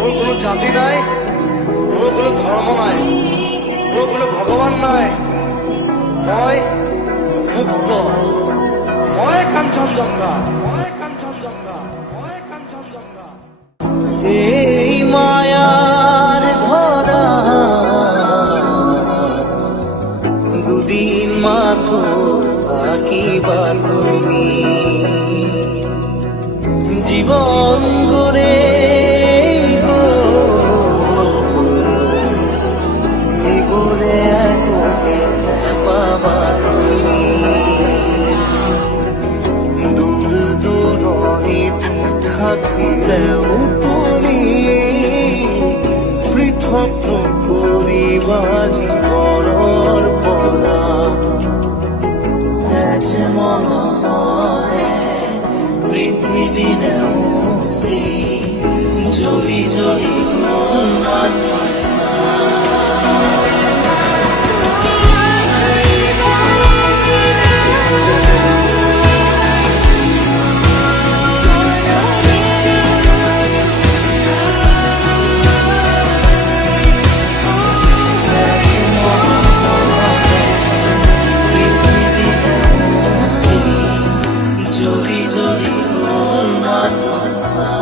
ওর কোনো জাতি নাই ওর কোনো ধর্ম নাই ওর কোনো ভগবান নাই। মই মুক্ত মই কাঞ্চনজঙ্ঘা মই কাঞ্চনজঙ্ঘা এই মায়ার ধরা, দুদিন মাত্র থাকিবা তুমি। জীবন থাকিলেও তুমি পৃথক নকরিবা জীৱনৰ পৰা আজি মন পৃথিৱী নেওচি জৰি জড়ি